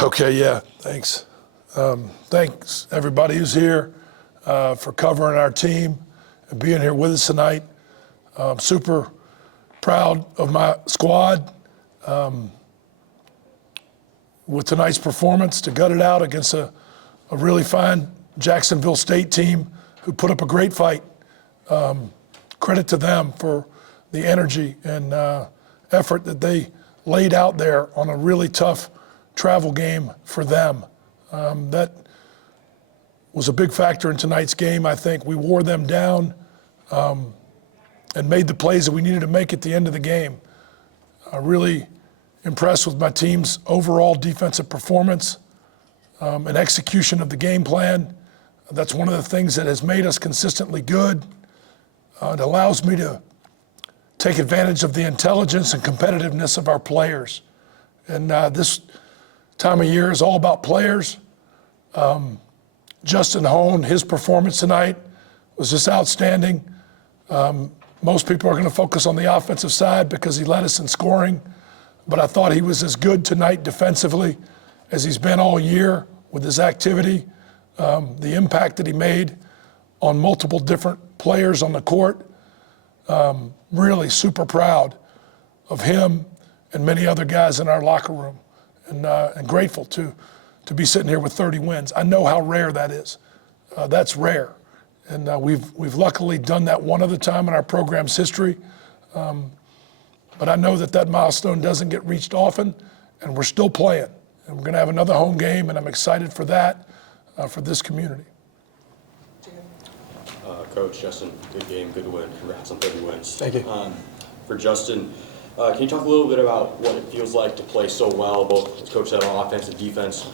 Okay, yeah, thanks. Thanks, everybody who's here for covering our team and being here with us tonight. I'm super proud of my squad with tonight's performance to gut it out against a really fine Jacksonville State team who put up a great fight. Credit to them for the energy and effort that they laid out there on a really tough travel game for them. That was a big factor in tonight's game. I think we wore them down and made the plays that we needed to make at the end of the game. Really impressed with my team's overall defensive performance and execution of the game plan. That's one of the things that has made us consistently good. It allows me to take advantage of the intelligence and competitiveness of our players. And this time of year is all about players. Justin Hohn, his performance tonight was just outstanding. Most people are going to focus on the offensive side because he led us in scoring, but I thought he was as good tonight defensively as he's been all year with his activity, the impact that he made on multiple different players on the court. Really super proud of him and many other guys in our locker room, and grateful to be sitting here with 30 wins. I know how rare that is. That's rare. And we've luckily done that one other time in our program's history. But I know that milestone doesn't get reached often, and we're still playing. And we're going to have another home game, and I'm excited for that, for this community. Coach, Justin, good game, good win. Congrats on 30 wins. Thank you. For Justin, can you talk a little bit about what it feels like to play so well, both as coach said on offense and defense,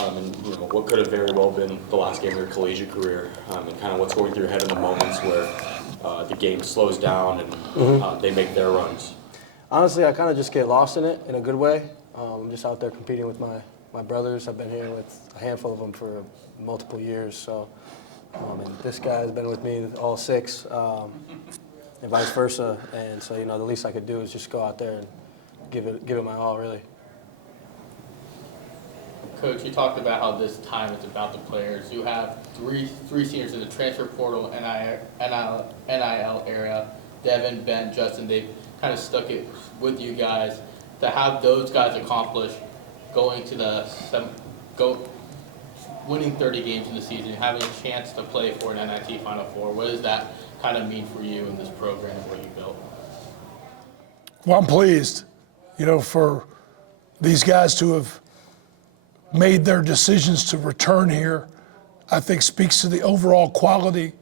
and what could have very well been the last game of your collegiate career, and kind of what's going through your head in the moments where the game slows down and they make their runs? Honestly, I kind of just get lost in it in a good way. I'm just out there competing with my brothers. I've been here with a handful of them for multiple years, so. And this guy has been with me all 6, and vice versa. And so, the least I could do is just go out there and give it my all, really. Coach, you talked about how this time is about the players. You have three seniors in the transfer portal, NIL area. Devin, Ben, Justin, they've kind of stuck it with you guys. To have those guys accomplish going to winning 30 games in the season, having a chance to play for an NIT Final Four, what does that kind of mean for you in this program and what you built? Well, I'm pleased, for these guys to have made their decisions to return here. I think speaks to the overall quality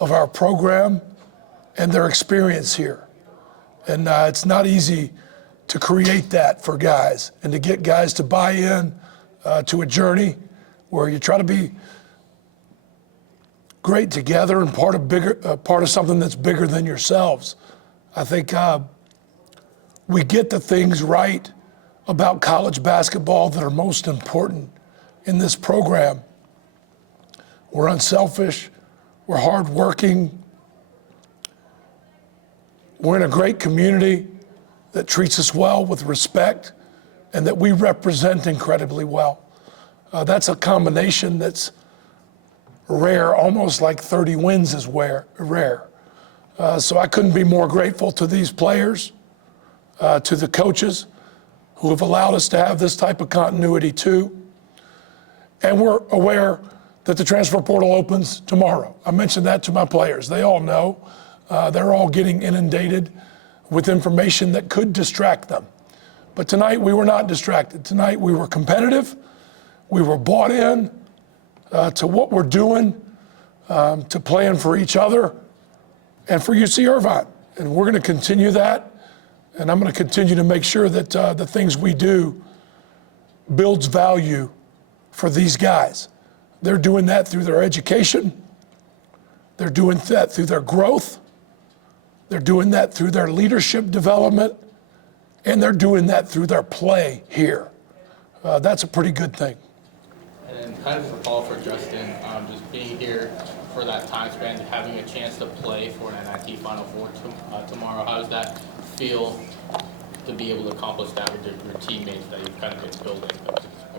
of our program and their experience here. And it's not easy to create that for guys and to get guys to buy in to a journey where you try to be great together and part of something that's bigger than yourselves. I think we get the things right about college basketball that are most important in this program. We're unselfish, we're hardworking, we're in a great community that treats us well with respect and that we represent incredibly well. That's a combination that's rare, almost like 30 wins is rare. So I couldn't be more grateful to these players, to the coaches who have allowed us to have this type of continuity too. And we're aware that the transfer portal opens tomorrow. I mentioned that to my players. They all know. They're all getting inundated with information that could distract them. But tonight we were not distracted. Tonight we were competitive. We were bought in to what we're doing, to playing for each other and for UC Irvine. And we're going to continue that. And I'm going to continue to make sure that the things we do builds value for these guys. They're doing that through their education. They're doing that through their growth. They're doing that through their leadership development. And they're doing that through their play here. That's a pretty good thing. And then kind of a follow for Justin, just being here for that time span, having a chance to play for an NIT Final Four tomorrow, how does that feel to be able to accomplish that with your teammates that you've kind of been building?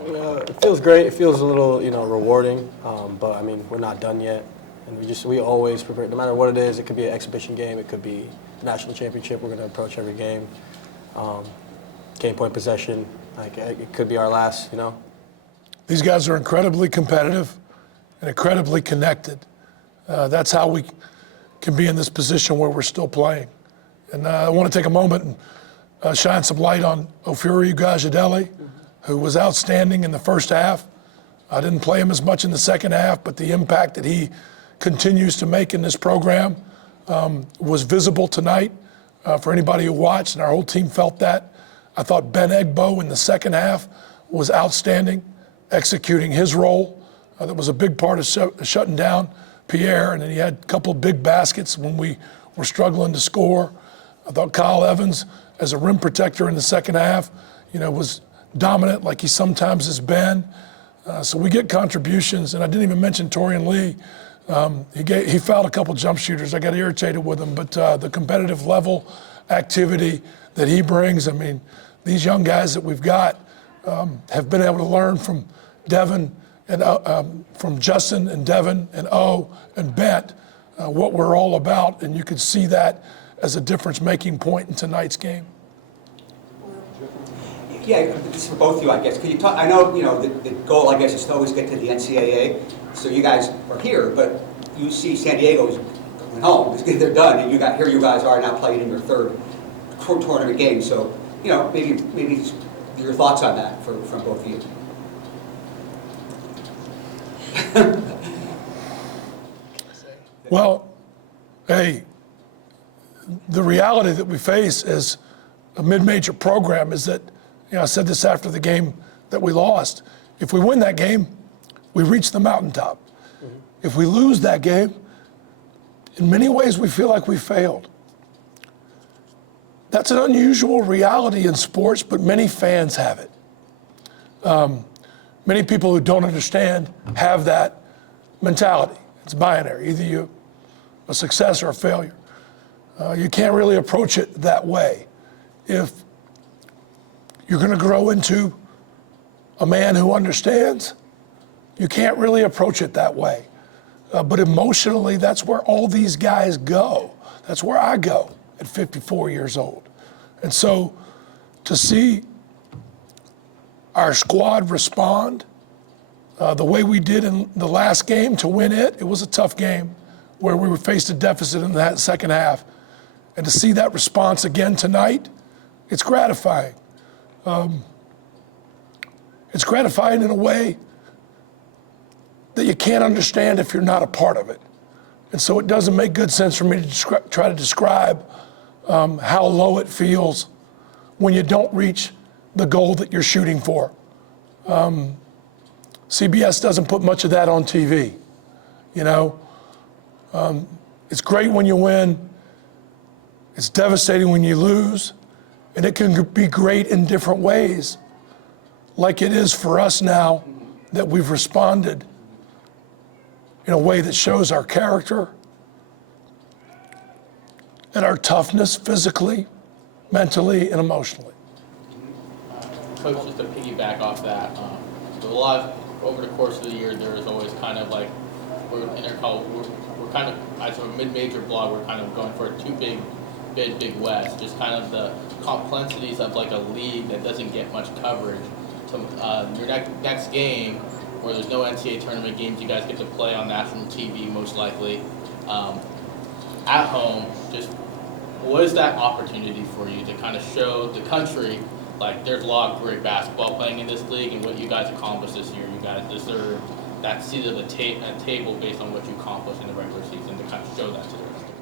It feels great. It feels a little, rewarding. But I mean, we're not done yet, and we always prepare. No matter what it is, it could be an exhibition game, it could be a national championship. We're going to approach every game. Game point possession, like it could be our last. These guys are incredibly competitive and incredibly connected. That's how we can be in this position where we're still playing. And I want to take a moment and shine some light on Ofuri Ugajadeli, who was outstanding in the first half. I didn't play him as much in the second half, but the impact that he continues to make in this program was visible tonight for anybody who watched, and our whole team felt that. I thought Ben Egbo in the second half was outstanding, executing his role. That was a big part of shutting down Pierre, and then he had a couple of big baskets when we were struggling to score. I thought Kyle Evans, as a rim protector in the second half, was dominant like he sometimes has been. So we get contributions, and I didn't even mention Torian Lee. He fouled a couple jump shooters. I got irritated with him, but the competitive level activity that he brings, I mean, these young guys that we've got have been able to learn from Devin and from Justin and Devin and O and Bent what we're all about, and you could see that as a difference-making point in tonight's game. Yeah, this is for both of you, I guess. Could you talk? I know, the goal, I guess, is to always get to the NCAA. So you guys are here, but UC San Diego's going home. They're done, and here you guys are now playing in your third tournament game. So, maybe your thoughts on that from both of you. Well, hey, the reality that we face as a mid-major program is that, I said this after the game that we lost. If we win that game, we reach the mountaintop. Mm-hmm. If we lose that game, in many ways we feel like we failed. That's an unusual reality in sports, but many fans have it. Many people who don't understand have that mentality. It's binary. Either you're a success or a failure. You can't really approach it that way. If you're going to grow into a man who understands, you can't really approach it that way. But emotionally, that's where all these guys go. That's where I go at 54 years old. And so to see our squad respond the way we did in the last game to win it, it was a tough game where we were faced a deficit in that second half. And to see that response again tonight, it's gratifying. It's gratifying in a way that you can't understand if you're not a part of it. And so it doesn't make good sense for me to try to describe how low it feels when you don't reach the goal that you're shooting for. CBS doesn't put much of that on TV, It's great when you win. It's devastating when you lose. And it can be great in different ways, like it is for us now that we've responded in a way that shows our character and our toughness physically, mentally, and emotionally. Coach, just to piggyback off that, a lot over the course of the year, there is always kind of like, we're kind of, as a mid-major blog, we're kind of going for a too big West, just kind of the complexities of like a league that doesn't get much coverage. So your next game, where there's no NCAA tournament games, you guys get to play on national TV most likely. At home, just what is that opportunity for you to kind of show the country, like there's a lot of great basketball playing in this league, and what you guys accomplished this year, you guys deserve that seat of the table based on what you accomplished in the regular season, to kind of show that to the rest of the country.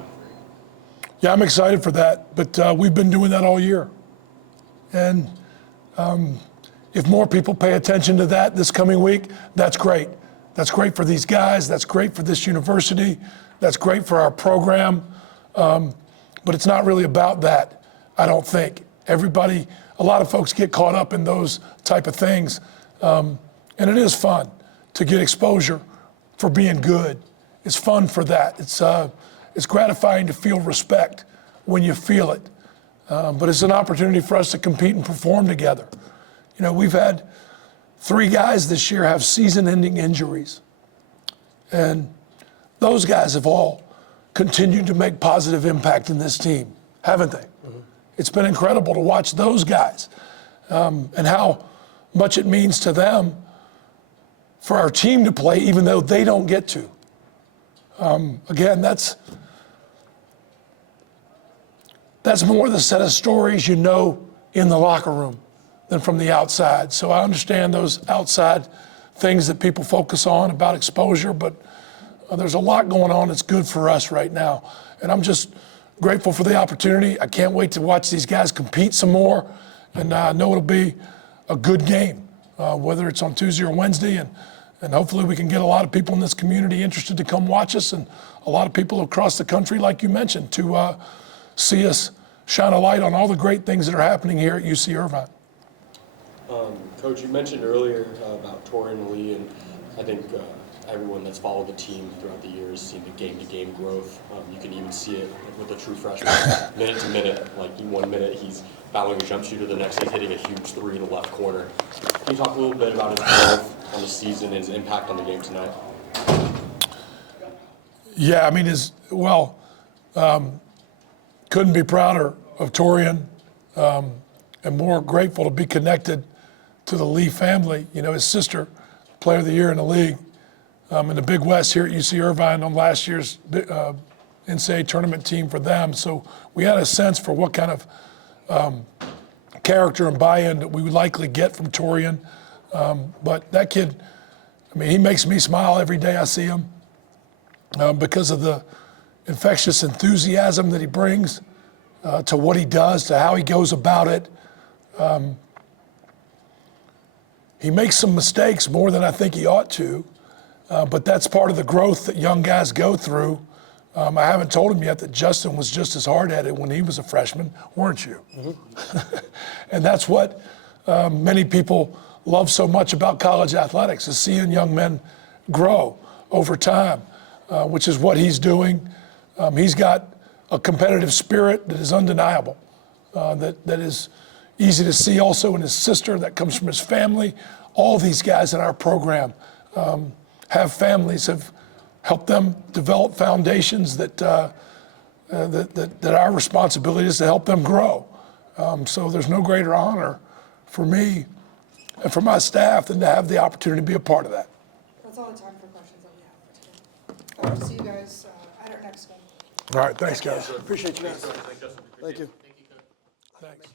Yeah, I'm excited for that, but we've been doing that all year. And if more people pay attention to that this coming week, that's great. That's great for these guys. That's great for this university. That's great for our program. But it's not really about that, I don't think. A lot of folks get caught up in those type of things. And it is fun to get exposure for being good. It's fun for that. It's gratifying to feel respect when you feel it. But it's an opportunity for us to compete and perform together. We've had 3 guys this year have season-ending injuries. And those guys have all continued to make positive impact in this team, haven't they? It's been incredible to watch those guys and how much it means to them for our team to play, even though they don't get to. Again, that's more the set of stories you know in the locker room than from the outside. So I understand those outside things that people focus on about exposure, but there's a lot going on that's good for us right now. And I'm just grateful for the opportunity. I can't wait to watch these guys compete some more, and I know it'll be a good game, whether it's on Tuesday or Wednesday, and hopefully we can get a lot of people in this community interested to come watch us, and a lot of people across the country, like you mentioned, to see us shine a light on all the great things that are happening here at UC Irvine. Coach, you mentioned earlier about Torian Lee, and I think everyone that's followed the team throughout the years seen the game-to-game growth. You can even see it with a true freshman, minute to minute. Like in 1 minute, he's fouling a jump shooter, the next he's hitting a huge 3 in the left corner. Can you talk a little bit about his growth on the season and his impact on the game tonight? Yeah, I mean, couldn't be prouder of Torian, and more grateful to be connected to the Lee family. You know, his sister, player of the year in the league, in the Big West here at UC Irvine on last year's NCAA tournament team for them. So we had a sense for what kind of character and buy-in that we would likely get from Torian. But that kid, I mean, he makes me smile every day I see him because of the infectious enthusiasm that he brings to what he does, to how he goes about it. He makes some mistakes more than I think he ought to, but that's part of the growth that young guys go through. I haven't told him yet that Justin was just as hard at it when he was a freshman, weren't you? Mm-hmm. And that's what many people love so much about college athletics, is seeing young men grow over time, which is what he's doing. He's got a competitive spirit that is undeniable, that is easy to see also in his sister, that comes from his family. All these guys in our program have families, have helped them develop foundations that our responsibility is to help them grow. So there's no greater honor for me and for my staff than to have the opportunity to be a part of that. That's all the time for questions that we have for today. We'll see you guys at our next game. All right, thanks, guys. Appreciate you guys. Thank you. Thanks.